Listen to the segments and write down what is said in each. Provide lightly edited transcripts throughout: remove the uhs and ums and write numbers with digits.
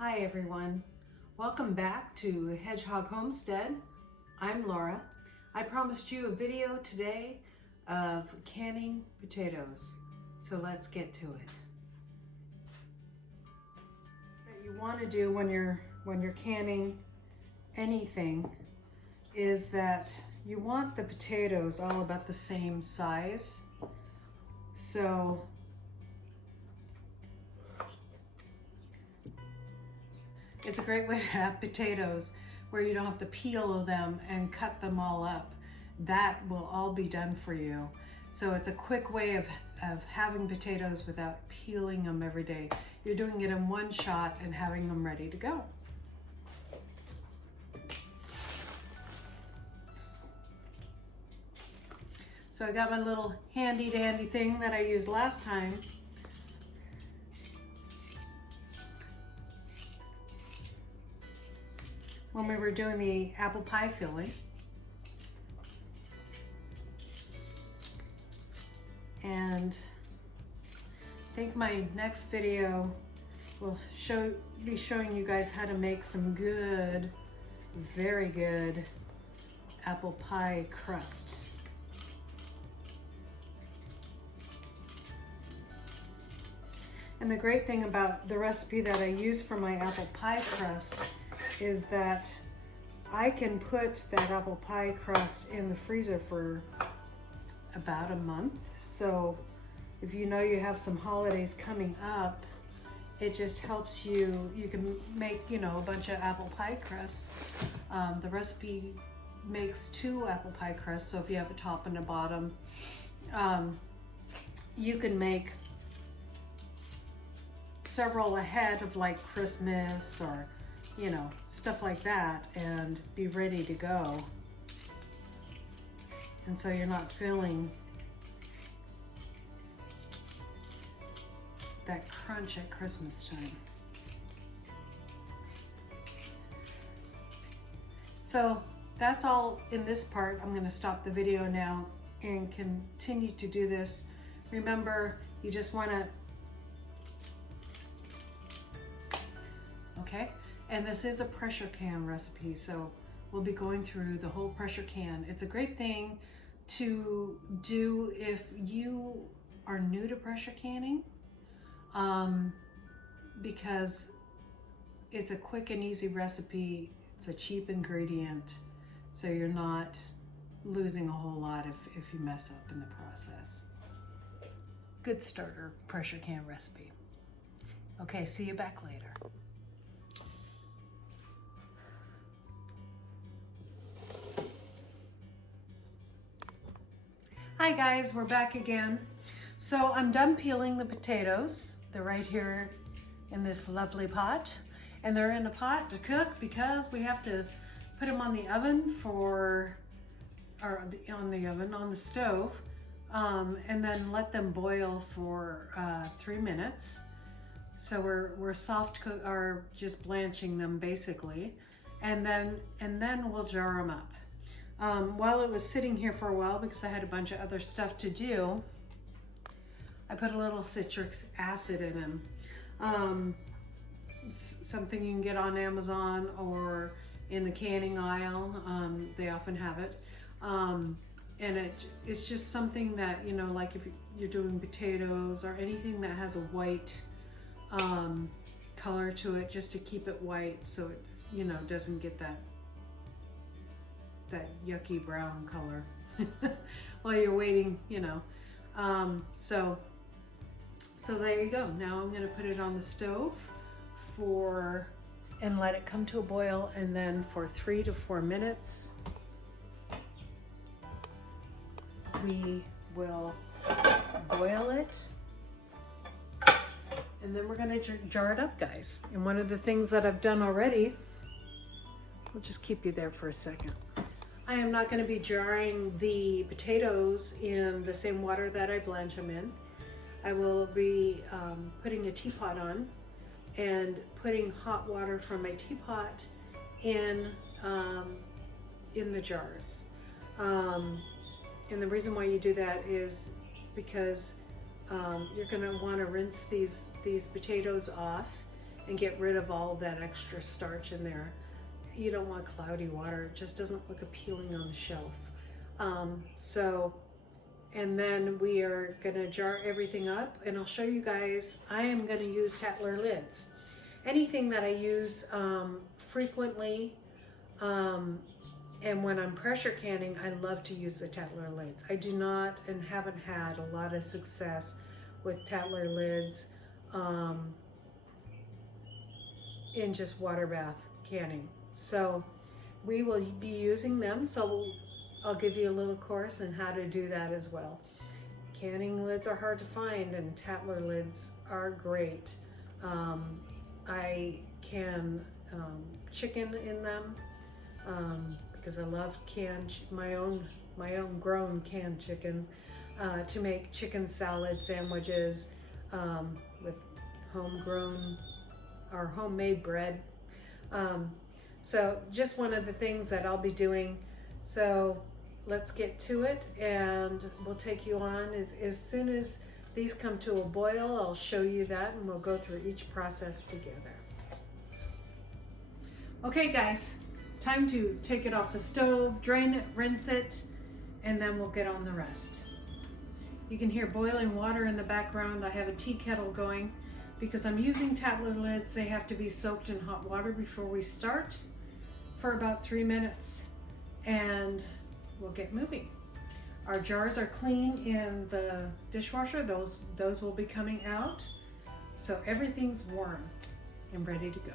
Hi everyone, welcome back to Hedgehog Homestead. I'm Laura. I promised you a video today of canning potatoes, so let's get to it. What you want to do when you're canning anything is that you want the potatoes all about the same size. So it's a great way to have potatoes where you don't have to peel them and cut them all up. That will all be done for you. So it's a quick way of having potatoes without peeling them every day. You're doing it in one shot and having them ready to go. So I got my little handy dandy thing that I used last time. When we were doing the apple pie filling. And I think my next video will be showing you guys how to make some good, very good apple pie crust. And the great thing about the recipe that I use for my apple pie crust is that I can put that apple pie crust in the freezer for about a month. So if you know you have some holidays coming up, it just helps you. You can make, a bunch of apple pie crusts. The recipe makes 2 apple pie crusts, so if you have a top and a bottom, you can make several ahead of like Christmas or stuff like that and be ready to go. And so you're not feeling that crunch at Christmas time. So that's all in this part. I'm going to stop the video now and continue to do this. Remember, you just want to, okay? And this is a pressure can recipe, so we'll be going through the whole pressure can. It's a great thing to do if you are new to pressure canning, because it's a quick and easy recipe. It's a cheap ingredient, so you're not losing a whole lot if you mess up in the process. Good starter pressure can recipe. Okay, see you back later. Hi guys, we're back again. So I'm done peeling the potatoes. They're right here in this lovely pot, and they're in a pot to cook because we have to put them on the oven on the stove, and then let them boil for 3 minutes. So we're soft cook, or just blanching them basically, and then we'll jar them up. While it was sitting here for a while, because I had a bunch of other stuff to do, I put a little citric acid in them. Something you can get on Amazon or in the canning aisle. They often have it. And it's just something that, like if you're doing potatoes or anything that has a white color to it, just to keep it white so it, doesn't get that yucky brown color while you're waiting, so there you go. Now I'm going to put it on the stove and let it come to a boil, and then for 3 to 4 minutes we will boil it, and then we're going to jar it up, guys. And one of the things that I've done already, we'll just keep you there for a second. I am not going to be jarring the potatoes in the same water that I blanch them in. I will be putting a teapot on and putting hot water from my teapot in the jars. And the reason why you do that is because you're going to want to rinse these potatoes off and get rid of all that extra starch in there. You don't want cloudy water. It just doesn't look appealing on the shelf. And then we are gonna jar everything up, and I'll show you guys. I am gonna use tattler lids. Anything that I use frequently, and when I'm pressure canning, I love to use the tattler lids. I do not and haven't had a lot of success with tattler lids in just water bath canning. So we will be using them. So I'll give you a little course on how to do that as well. Canning lids are hard to find, and tattler lids are great. I can chicken in them because I love my own grown canned chicken to make chicken salad sandwiches with homegrown or homemade bread. So just one of the things that I'll be doing. So let's get to it, and we'll take you on. As soon as these come to a boil, I'll show you that, and we'll go through each process together. Okay guys, time to take it off the stove, drain it, rinse it, and then we'll get on the rest. You can hear boiling water in the background. I have a tea kettle going. Because I'm using tattler lids, they have to be soaked in hot water before we start for about 3 minutes, and we'll get moving. Our jars are clean in the dishwasher. Those will be coming out. So everything's warm and ready to go.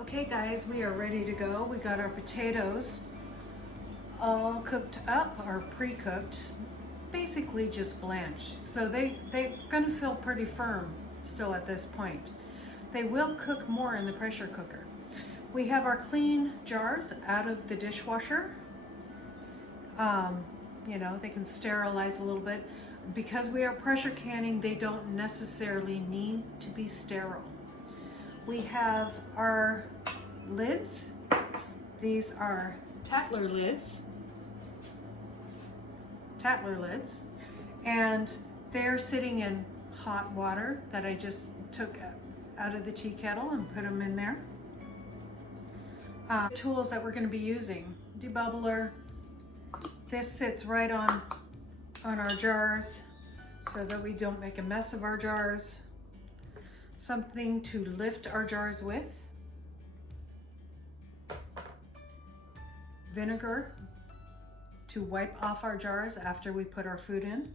Okay guys, we are ready to go. We got our potatoes all cooked up or pre-cooked, basically just blanched. So they're gonna feel pretty firm still at this point. They will cook more in the pressure cooker. We have our clean jars out of the dishwasher. You know, they can sterilize a little bit. Because we are pressure canning, they don't necessarily need to be sterile. We have our lids. These are tattler lids, and they're sitting in hot water that I just took out of the tea kettle and put them in there. Tools that we're going to be using: debubbler. This sits right on our jars so that we don't make a mess of our jars. Something to lift our jars with. Vinegar to wipe off our jars after we put our food in.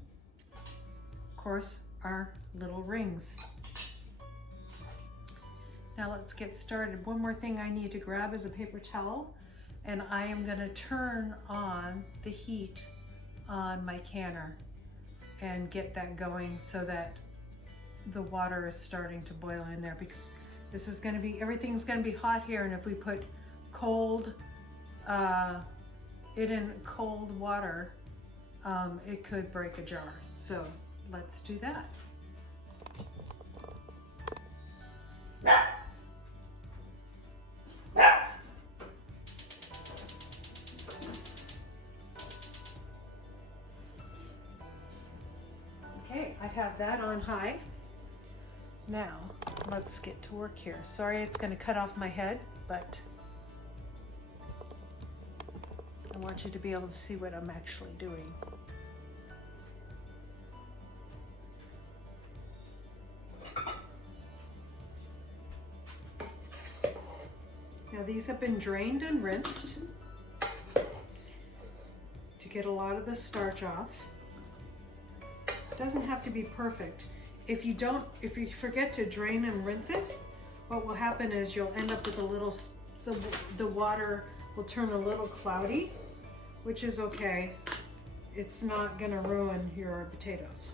Of course, our little rings. Now let's get started. One more thing I need to grab is a paper towel, and I am going to turn on the heat on my canner and get that going so that the water is starting to boil in there, because this is going to be, everything's going to be hot here, and if we put it in cold water, it could break a jar. So let's do that. Okay, I have that on high. Now, let's get to work here. Sorry it's going to cut off my head, but I want you to be able to see what I'm actually doing. Now these have been drained and rinsed to get a lot of the starch off. It doesn't have to be perfect. If you forget to drain and rinse it, what will happen is you'll end up with a little, the water will turn a little cloudy, which is okay. It's not gonna ruin your potatoes.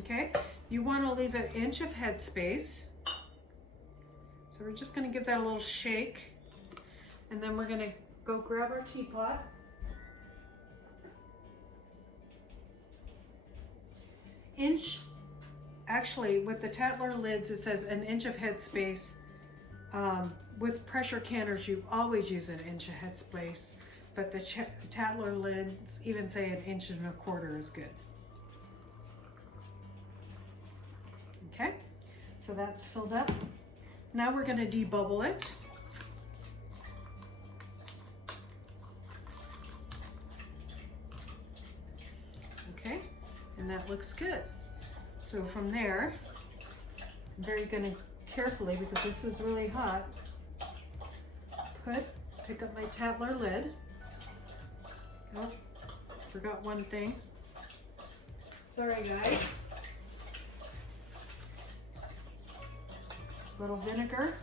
Okay, you wanna leave an inch of headspace. So we're just gonna give that a little shake, and then we're gonna go grab our teapot. Inch, actually with the tattler lids it says an inch of headspace. With pressure canners you always use an inch of headspace, but the tattler lids even say an inch and a quarter is good. Okay, so that's filled up. Now we're going to debubble it. Okay, and that looks good. So from there, I'm very going to carefully, because this is really hot, pick up my tattler lid. Oh, forgot one thing. Sorry guys. Little vinegar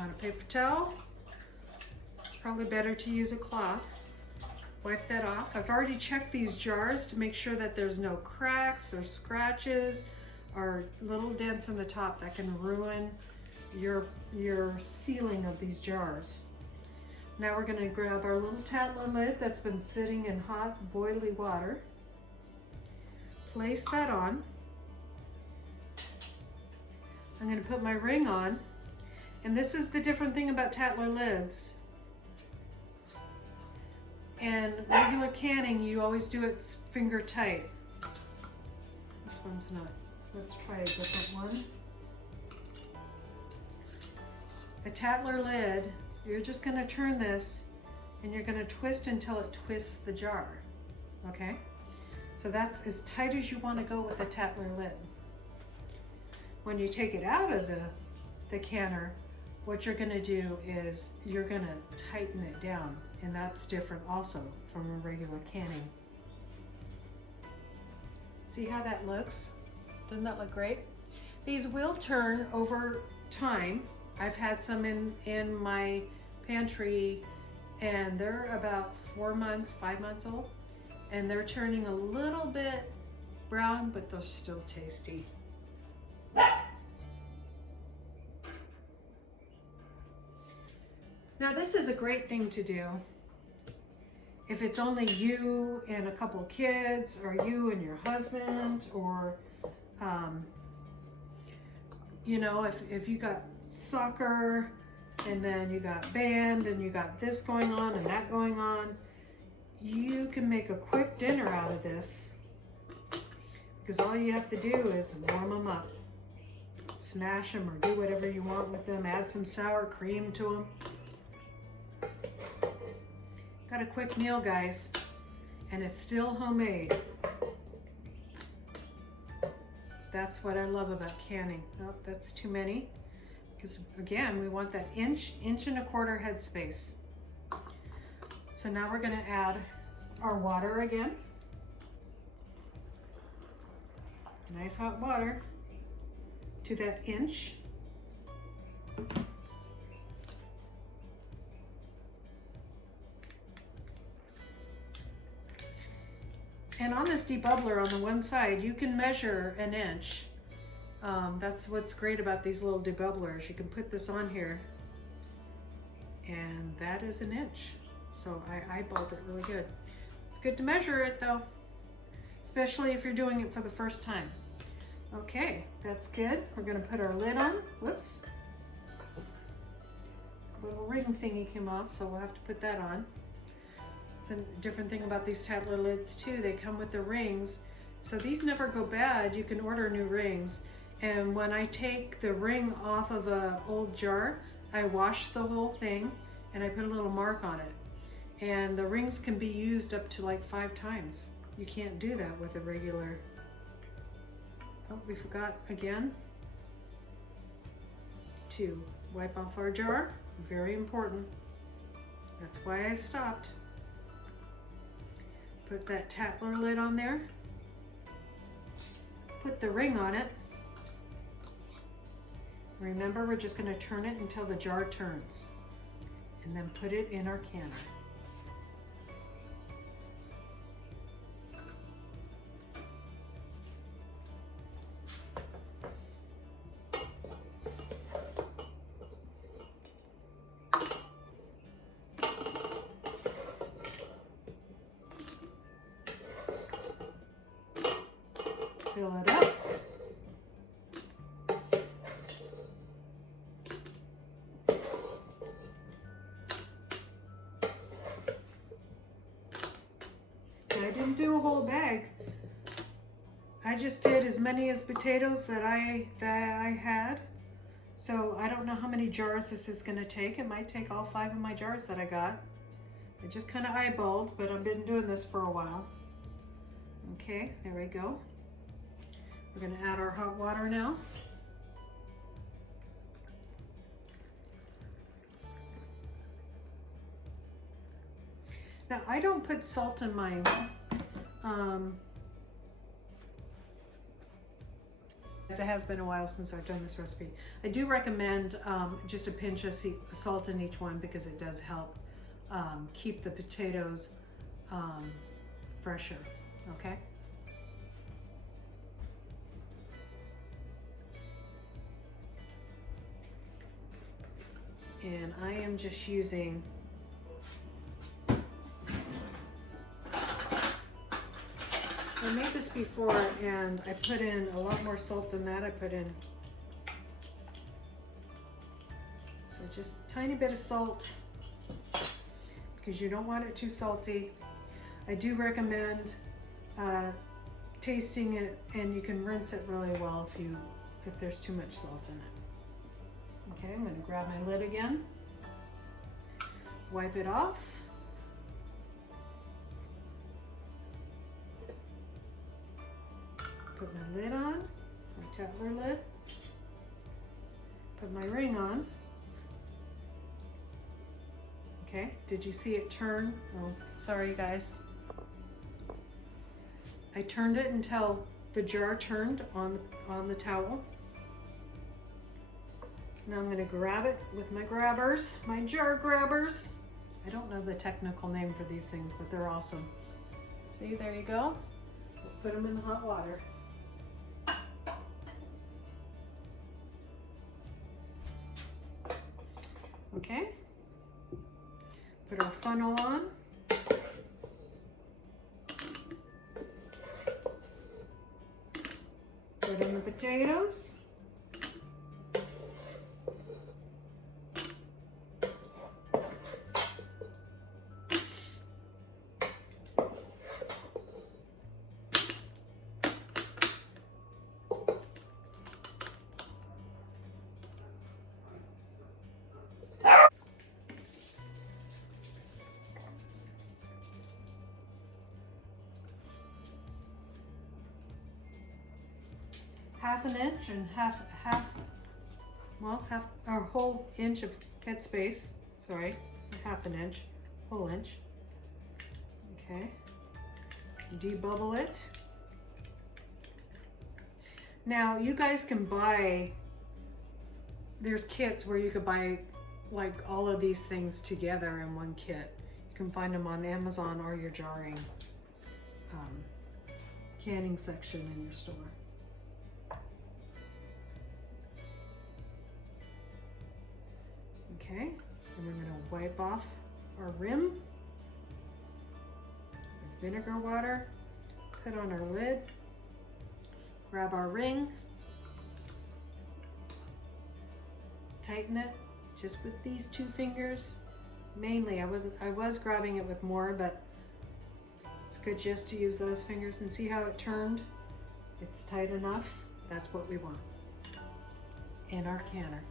on a paper towel. It's probably better to use a cloth. Wipe that off. I've already checked these jars to make sure that there's no cracks or scratches or little dents in the top that can ruin your sealing of these jars. Now we're going to grab our little tattler lid that's been sitting in hot boiling water. Place that on. I'm going to put my ring on, and this is the different thing about tattler lids. And regular canning, you always do it finger tight. This one's not. Let's try a different one. A tattler lid, you're just going to turn this and you're going to twist until it twists the jar. Okay? So that's as tight as you want to go with a tattler lid. When you take it out of the canner, what you're going to do is you're going to tighten it down, and that's different also from a regular canning. See how that looks? Doesn't that look great? These will turn over time. I've had some in my pantry, and they're about 4 months, 5 months old, and they're turning a little bit brown, but they're still tasty. Now this is a great thing to do if it's only you and a couple kids, or you and your husband, or you know, if you got soccer and then you got band and you got this going on and that going on, you can make a quick dinner out of this, because all you have to do is warm them up, smash them, or do whatever you want with them, add some sour cream to them. Got a quick meal, guys, and it's still homemade. That's what I love about canning. Oh, that's too many, because again, we want that inch and a quarter headspace. So now we're going to add our water again. Nice hot water to that inch. And on this debubbler on the one side, you can measure an inch. That's what's great about these little debubblers. You can put this on here, and that is an inch. So I eyeballed it really good. It's good to measure it though, especially if you're doing it for the first time. Okay, that's good. We're gonna put our lid on. Whoops. A little ring thingy came off, so we'll have to put that on. It's a different thing about these tattler lids too. They come with the rings. So these never go bad. You can order new rings. And when I take the ring off of an old jar, I wash the whole thing and I put a little mark on it. And the rings can be used up to like 5 times. You can't do that with a regular. Oh, we forgot again to wipe off our jar. Very important. That's why I stopped. Put that tattler lid on there. Put the ring on it. Remember, we're just going to turn it until the jar turns, and then put it in our canner. Fill it up. I didn't do a whole bag. I just did as many as potatoes that I had. So I don't know how many jars this is gonna take. It might take all 5 of my jars that I got. I just kind of eyeballed, but I've been doing this for a while. Okay, there we go. We're gonna add our hot water now. Now I don't put salt in mine. It has been a while since I've done this recipe. I do recommend just a pinch of salt in each one because it does help keep the potatoes fresher, okay? And I am just using I made this before and I put in a lot more salt than that. I put in just a tiny bit of salt because you don't want it too salty. I do recommend tasting it, and you can rinse it really well if there's too much salt in it. Okay, I'm going to grab my lid again, wipe it off. Put my lid on, my tattler lid. Put my ring on. Okay, did you see it turn? Oh, sorry guys. I turned it until the jar turned on the towel. Now I'm going to grab it with my grabbers, my jar grabbers. I don't know the technical name for these things, but they're awesome. See, there you go. Put them in the hot water. Okay, put our funnel on. Put in the potatoes. Half an inch and half or whole inch of headspace. Sorry, half an inch, whole inch. Okay, debubble it. Now you guys can buy, there's kits where you could buy like all of these things together in one kit. You can find them on Amazon or your jarring canning section in your store. Okay, and we're going to wipe off our rim with vinegar water, put on our lid, grab our ring, tighten it just with these 2 fingers. Mainly, I was grabbing it with more, but it's good just to use those fingers, and see how it turned? It's tight enough. That's what we want in our canner.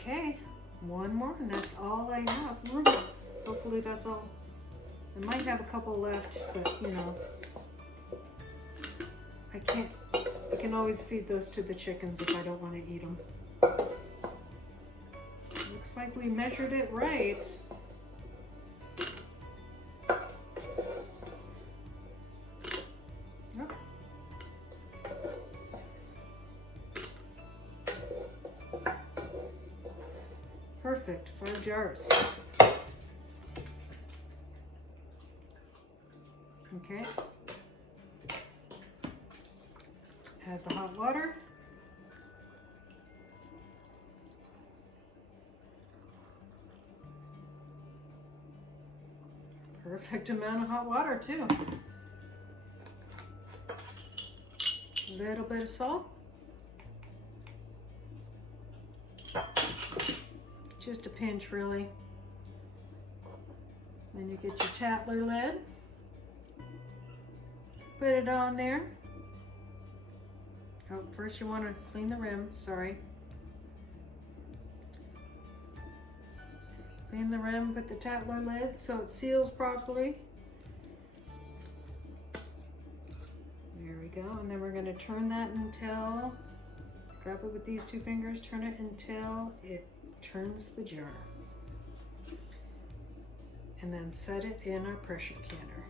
Okay, one more, and that's all I have. Hopefully that's all. I might have a couple left, but you know, I can always feed those to the chickens if I don't want to eat them. Looks like we measured it right. Yep. Perfect, 5 jars. Okay. Add the hot water. perfect amount of hot water too. A little bit of salt. Just a pinch, really. Then you get your tattler lid. Put it on there. Oh, first you want to clean the rim, sorry. Clean the rim, put the tattler lid so it seals properly. There we go, and then we're going to turn that until, grab it with these two fingers, turn it until it turns the jar. And then set it in our pressure canner.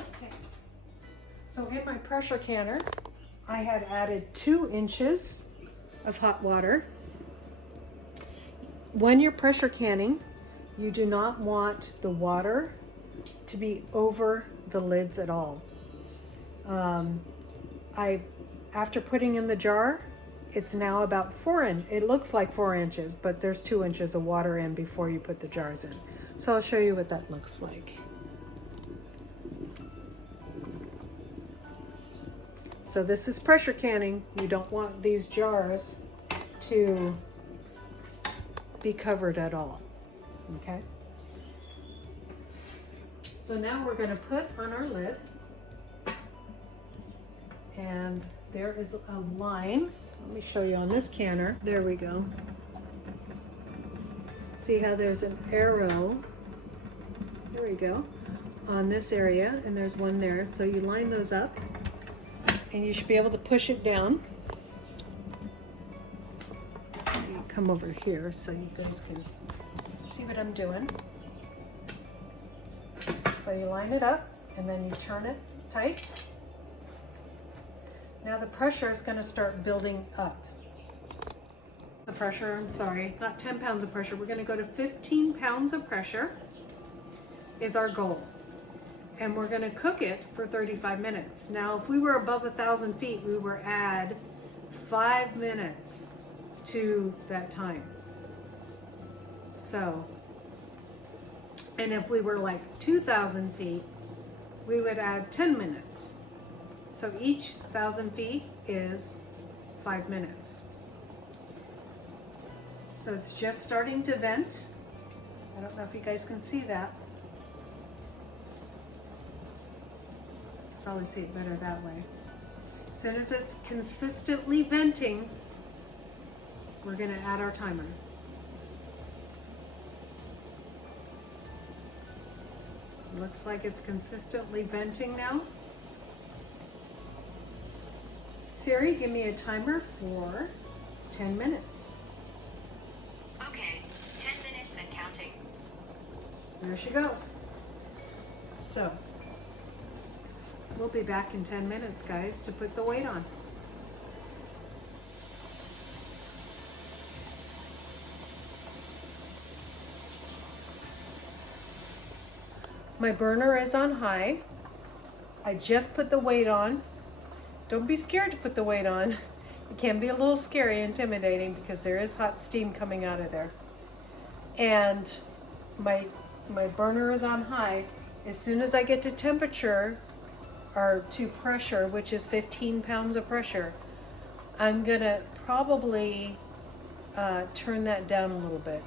Okay. So in my pressure canner, I had added 2 inches of hot water. When you're pressure canning, you do not want the water to be over the lids at all. After putting in the jar, it's now about 4 inches. It looks like 4 inches, but there's 2 inches of water in before you put the jars in. So I'll show you what that looks like. So this is pressure canning. You don't want these jars to be covered at all, okay? So now we're gonna put on our lid, and there is a line. Let me show you on this canner. There we go. See how there's an arrow, there we go, on this area, and there's one there. So you line those up, and you should be able to push it down. You come over here so you guys can see what I'm doing. So you line it up, and then you turn it tight. Now the pressure is going to start building up. The pressure, I'm sorry, not 10 pounds of pressure. We're going to go to 15 pounds of pressure is our goal. And we're going to cook it for 35 minutes. Now, if we were above 1,000 feet, we would add 5 minutes to that time. So, and if we were like 2,000 feet, we would add 10 minutes. So each 1,000 feet is 5 minutes. So it's just starting to vent. I don't know if you guys can see that. Probably see it better that way. As soon as it's consistently venting, we're going to add our timer. Looks like it's consistently venting now. Siri, give me a timer for 10 minutes. Okay, 10 minutes and counting. There she goes. So, we'll be back in 10 minutes, guys, to put the weight on. My burner is on high. I just put the weight on. Don't be scared to put the weight on. It can be a little scary, intimidating, because there is hot steam coming out of there. And my burner is on high. As soon as I get to temperature, or to pressure, which is 15 pounds of pressure, I'm gonna probably turn that down a little bit.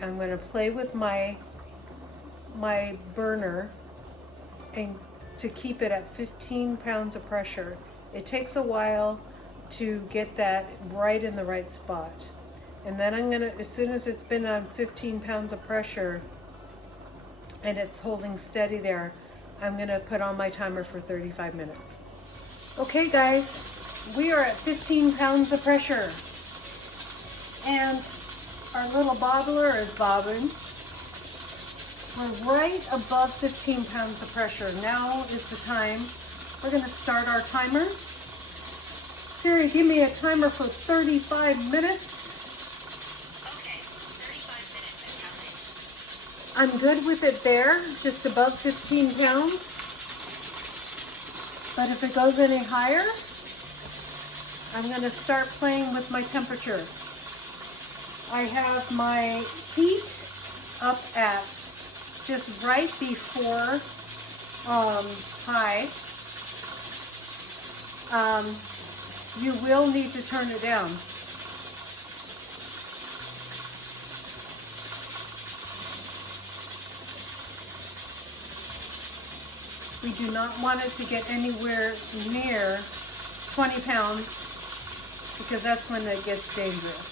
I'm gonna play with my burner and to keep it at 15 pounds of pressure. It takes a while to get that right in the right spot. And then I'm gonna, as soon as it's been on 15 pounds of pressure and it's holding steady there, I'm gonna put on my timer for 35 minutes. Okay guys, we are at 15 pounds of pressure. And our little bobbler is bobbing. We're right above 15 pounds of pressure. Now is the time. We're gonna start our timer. Siri, give me a timer for 35 minutes. Okay, 35 minutes and counting. I'm good with it there, just above 15 pounds. But if it goes any higher, I'm going to start playing with my temperature. I have my heat up at just right before high. You will need to turn it down. We do not want it to get anywhere near 20 pounds because that's when it gets dangerous.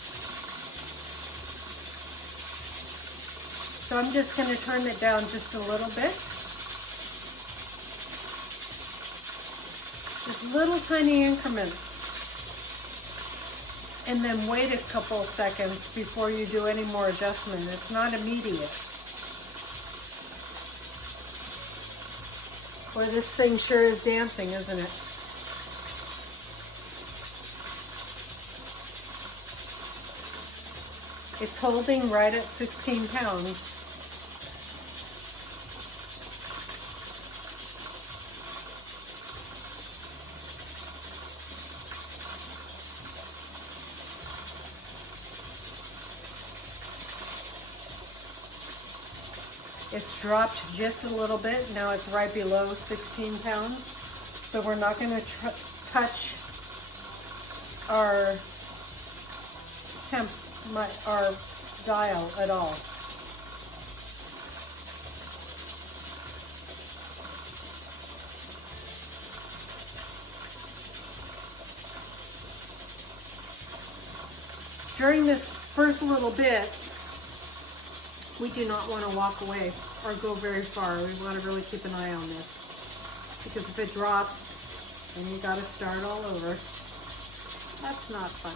So I'm just going to turn it down just a little bit. Just little tiny increments. And then wait a couple seconds before you do any more adjustment. It's not immediate. Boy, this thing sure is dancing, isn't it? It's holding right at 16 pounds. It's dropped just a little bit. Now it's right below 16 pounds. So we're not going to touch our our dial at all. During this first little bit, we do not want to walk away or go very far. We want to really keep an eye on this, because if it drops, then you got to start all over. That's not fun.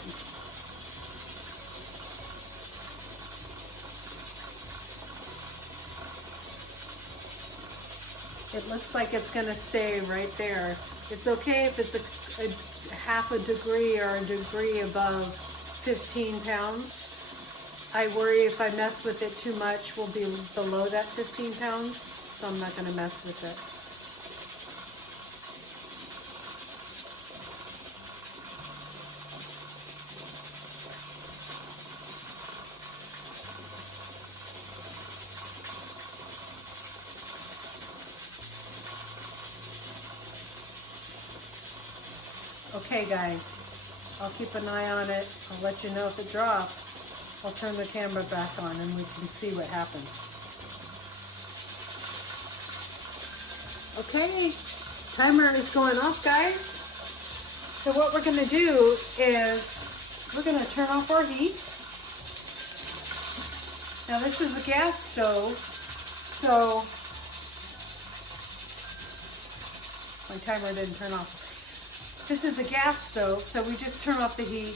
It looks like it's going to stay right there. It's okay if it's a half a degree or a degree above 15 pounds. I worry if I mess with it too much, we'll be below that 15 pounds, so I'm not going to mess with it. Okay guys, I'll keep an eye on it. I'll let you know if it drops. I'll turn the camera back on and we can see what happens. Okay, timer is going off, guys. So what we're gonna do is we're gonna turn off our heat. Now this is a gas stove, so my timer didn't turn off. This is a gas stove, so we just turn off the heat.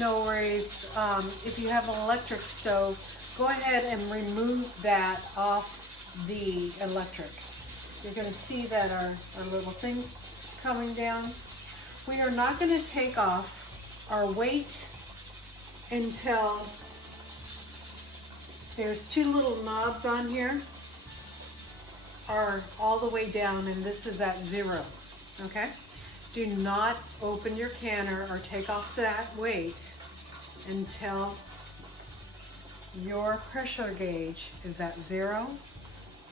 No worries. If you have an electric stove, go ahead and remove that off the electric. You're going to see that our little thing's coming down. We are not going to take off our weight until there's two little knobs on here are all the way down, and this is at 0. Okay? Do not open your canner or take off that weight until your pressure gauge is at 0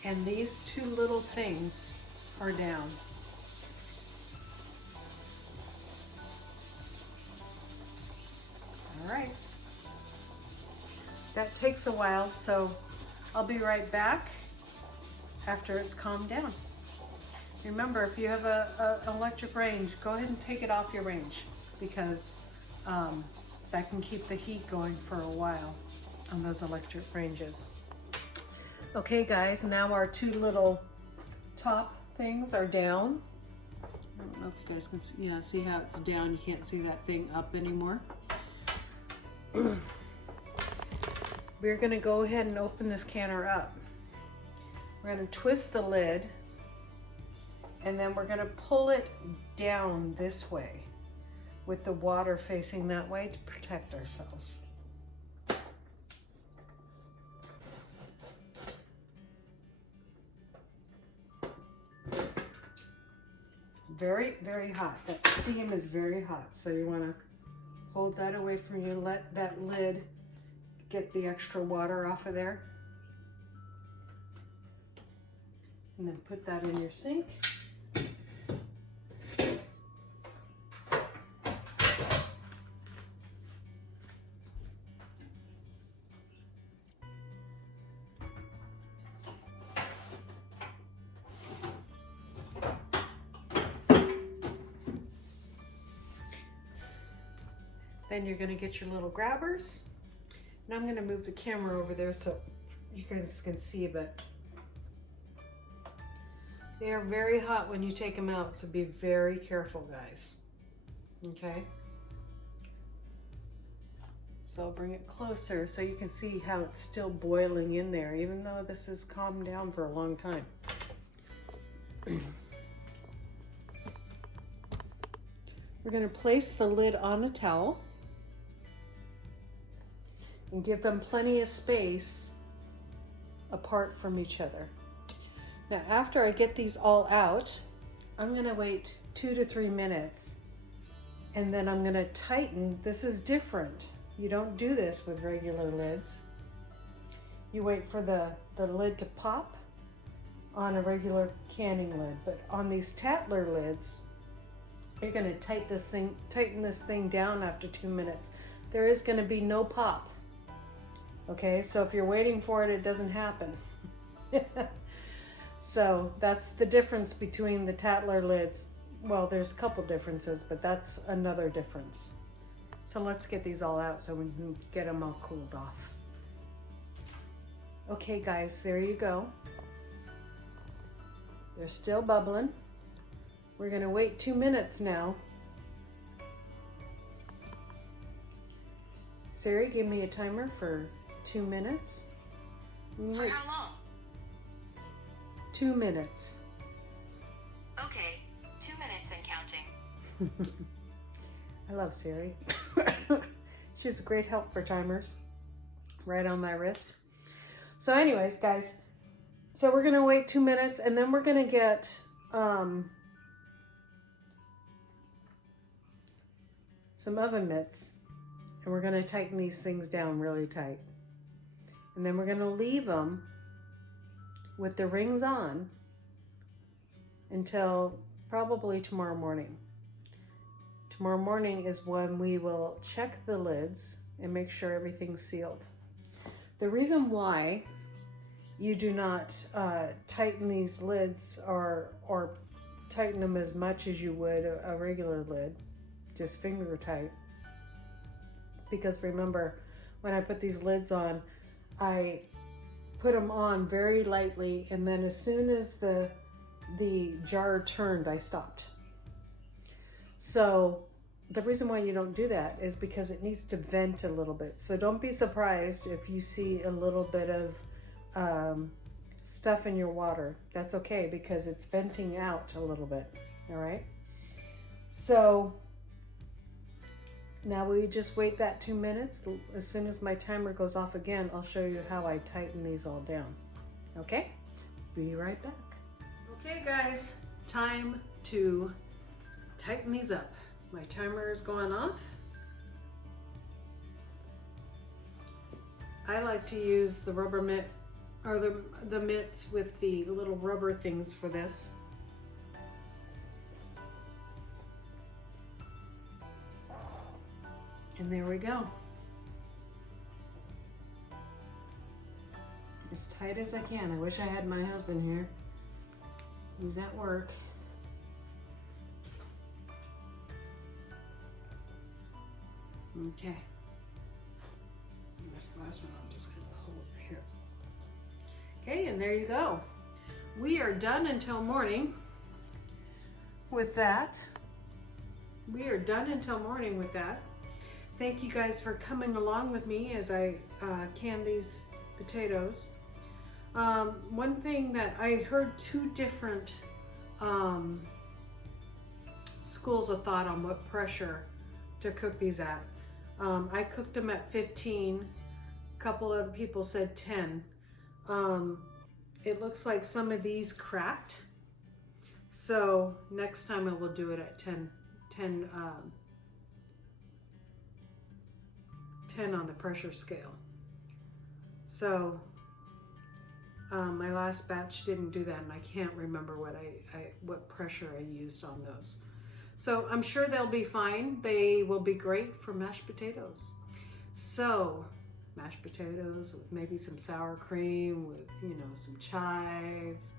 and these two little things are down. All right. That takes a while, so I'll be right back after it's calmed down. Remember, if you have an electric range, go ahead and take it off your range, because that can keep the heat going for a while on those electric ranges. Okay guys, now our two little top things are down. I don't know if you guys can see, yeah, see how it's down? You can't see that thing up anymore. We're going to go ahead and open this canner up. We're going to twist the lid, and then we're going to pull it down this way with the water facing that way to protect ourselves. very, very hot. That steam is very hot. So you want to hold that away from you. Let that lid get the extra water off of there. And then put that in your sink. Then you're going to get your little grabbers. And I'm going to move the camera over there so you guys can see, but they are very hot when you take them out, so be very careful, guys. Okay? So I'll bring it closer so you can see how it's still boiling in there, even though this has calmed down for a long time. We're going to place the lid on a towel and give them plenty of space apart from each other. Now, after I get these all out, I'm gonna wait 2 to 3 minutes, and then I'm gonna tighten. This is different. You don't do this with regular lids. You wait for the lid to pop on a regular canning lid, but on these tattler lids, you're gonna tighten this thing down after 2 minutes. There is gonna be no pop. Okay, so if you're waiting for it, it doesn't happen. So that's the difference between the tattler lids. Well, there's a couple differences, but that's another difference. So let's get these all out so we can get them all cooled off. Okay guys, there you go. They're still bubbling. We're gonna wait 2 minutes now. Siri, give me a timer for 2 minutes. For how long? 2 minutes. Okay, 2 minutes and counting. I love Siri. She's a great help for timers. Right on my wrist. So anyways, guys, so we're gonna wait 2 minutes, and then we're gonna get some oven mitts, and we're gonna tighten these things down really tight. And then we're gonna leave them with the rings on until probably tomorrow morning. Tomorrow morning is when we will check the lids and make sure everything's sealed. The reason why you do not tighten these lids or tighten them as much as you would a regular lid, just finger tight, because remember, when I put these lids on, I put them on very lightly, and then as soon as the jar turned, I stopped. So the reason why you don't do that is because it needs to vent a little bit. So don't be surprised if you see a little bit of stuff in your water. That's okay, because it's venting out a little bit. All right. So now we just wait that 2 minutes. As soon as my timer goes off again, I'll show you how I tighten these all down. Okay? Be right back. Okay guys, time to tighten these up. My timer is going off. I like to use the rubber mitt, or the mitts with the little rubber things for this. And there we go. As tight as I can. I wish I had my husband here. He's at work. Okay. And this last one I'm just going to pull over here. Okay, and there you go. We are done until morning with that. We are done until morning with that. Thank you guys for coming along with me as I can these potatoes. One thing that I heard, two different schools of thought on what pressure to cook these at. I cooked them at 15. A couple other people said 10. It looks like some of these cracked. So next time I will do it at 10 on the pressure scale. So my last batch didn't do that, and I can't remember what pressure I used on those. So I'm sure they'll be fine. They will be great for mashed potatoes. So mashed potatoes with maybe some sour cream with, some chives.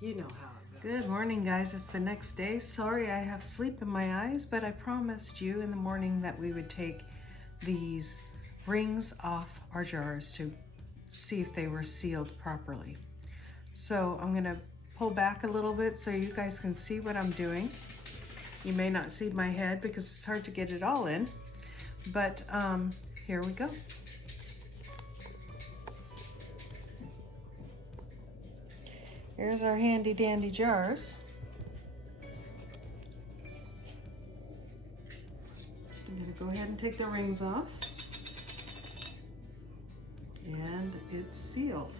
You know how it goes. Good morning, guys. It's the next day. Sorry I have sleep in my eyes, but I promised you in the morning that we would take these rings off our jars to see if they were sealed properly. So I'm gonna pull back a little bit so you guys can see what I'm doing. You may not see my head because it's hard to get it all in, but here we go. Here's our handy dandy jars. I'm gonna go ahead and take the rings off. And it's sealed.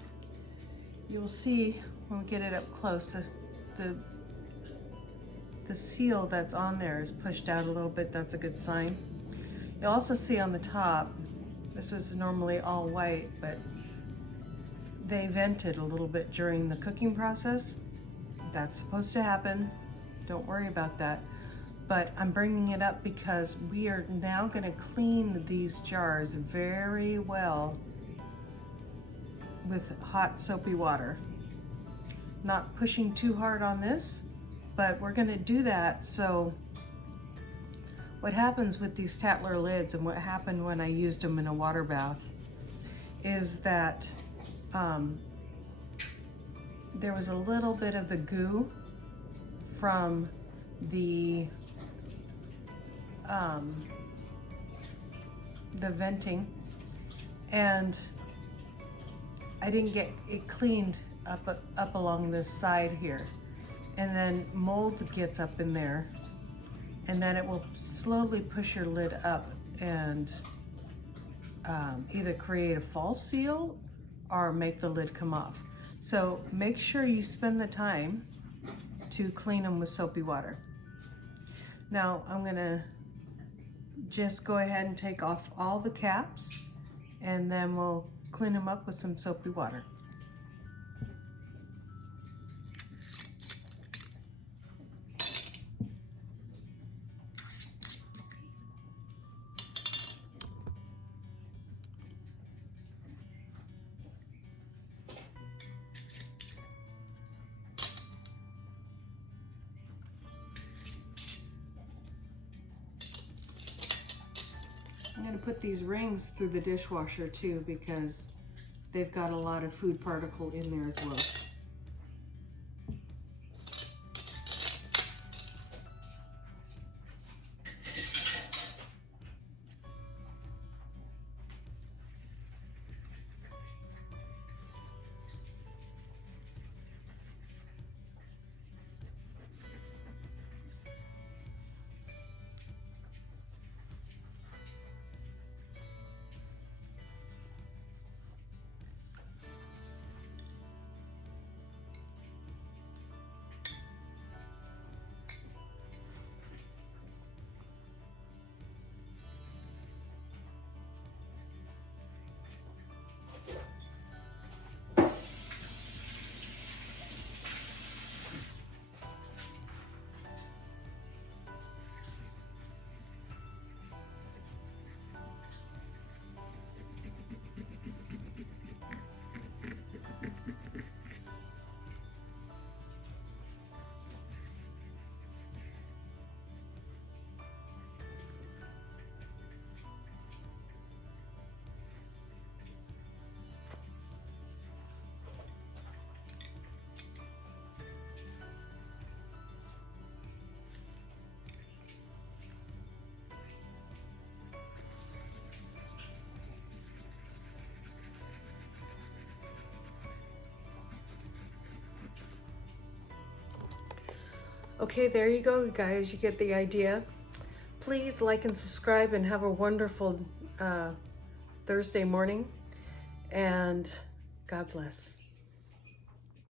You'll see when we get it up close, the seal that's on there is pushed out a little bit. That's a good sign. You'll also see on the top, this is normally all white, but they vented a little bit during the cooking process. That's supposed to happen. Don't worry about that. But I'm bringing it up because we are now going to clean these jars very well with hot soapy water. Not pushing too hard on this, but we're going to do that. So what happens with these tattler lids, and what happened when I used them in a water bath, is that there was a little bit of the goo from the venting, and I didn't get it cleaned up along this side here, and then mold gets up in there, and then it will slowly push your lid up and either create a false seal or make the lid come off. So make sure you spend the time to clean them with soapy water. Now I'm gonna just go ahead and take off all the caps, and then we'll clean them up with some soapy water. I'm going to put these rings through the dishwasher too, because they've got a lot of food particle in there as well. Okay, there you go, guys. You get the idea. Please like and subscribe, and have a wonderful Thursday morning. And God bless.